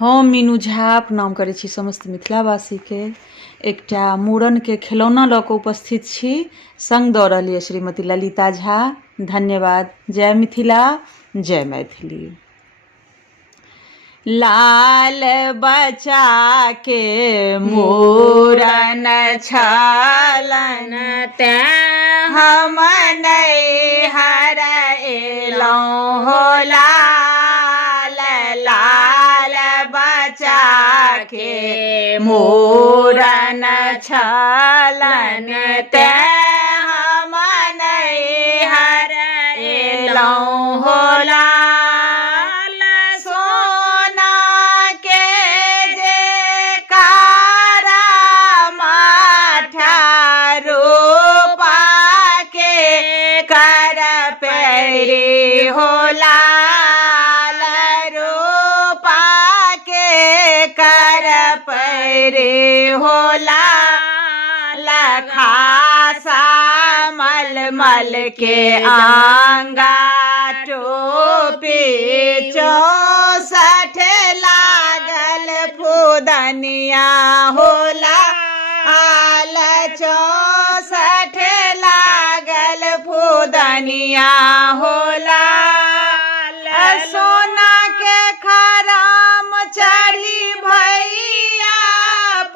हम मीनू झा प्रणाम करै छी समस्त मिथिलावासीके। एकटा मूड़नके खिलौना लऽ कऽ उपस्थित छी। संग दऽ रहल यऽ श्रीमती ललिता झा। धन्यवाद। जय मिथिला, जय मैथिली। लाल बच्चा के मूड़न छलन तें हम नैहर एलहुँ हो। लाल बच्चा के मूड़न छलन तें हम नैहर एलहुँ हो। सोना के जेकारा माथा रूपा के कर पैरी हो। लाल रूपा के कर पैरी हो। लाल खासा मलमल के आंगा टोपी 64 लागल फुदनिया हो। लाल 64 लागल फुदनिया हो। सोना के खराम चढ़ी भैया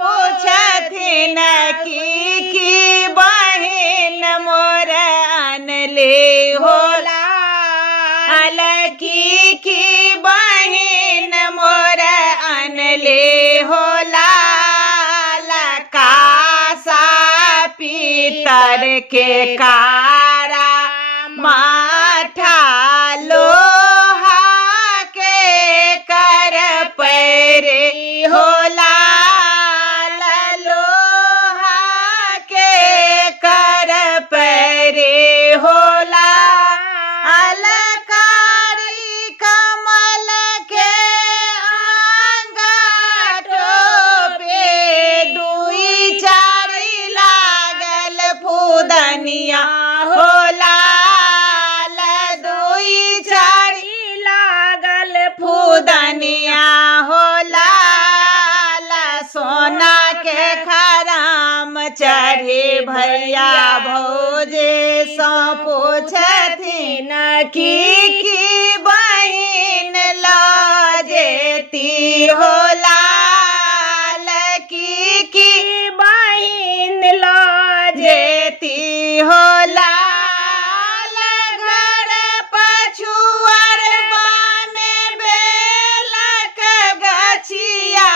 पूछथिन की बहिन मोर अनली हो। की बहिन मोर अनली हो। कासा पीतर के कारा माथा लोहा के कर पैरी हो। लोहा के कर पैरी हो। अलकारी कमल के आंगा टोपी 2-4 लागल फुदनिया हो। 2-4 लागल फुदनिया हो। सोना के खराम चढ़ी भैया भौजे सो पूछथिन की बहिन लो जेती हो। की बहिन लो जेती हो। घर पछुअर में बेलक गछिया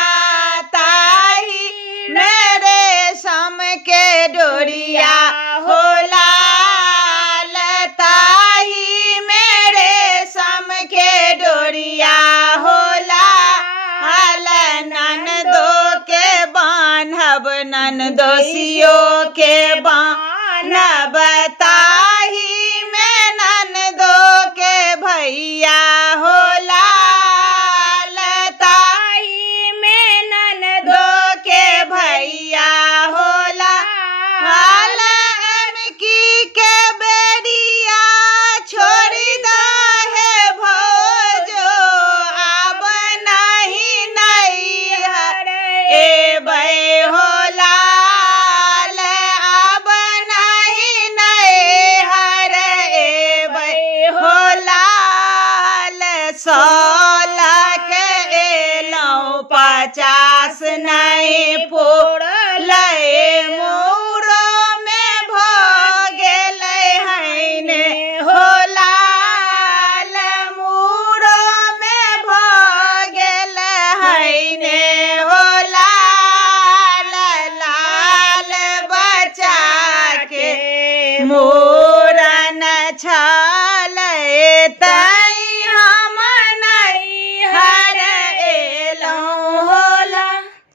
ताही मेरे सम के डोरिया हो। ताही मेरे सम के डोरिया हो। ननदो के बान्हब ननदोसियों के बान्हब ताही में ननदो के भैया हो। ताही में ननदो के भैया हो। की के बेरिया छोड़ी दा है भौजो अब नहीं नैहर एबै हो। अब नहीं नैहर एबै हो। 16 एलहुँ 50 नहीं पुरलै मूड़ो में भ गेलै हैने हो। मूड़ो में भ गेलै हैने हो। लाल बच्चा के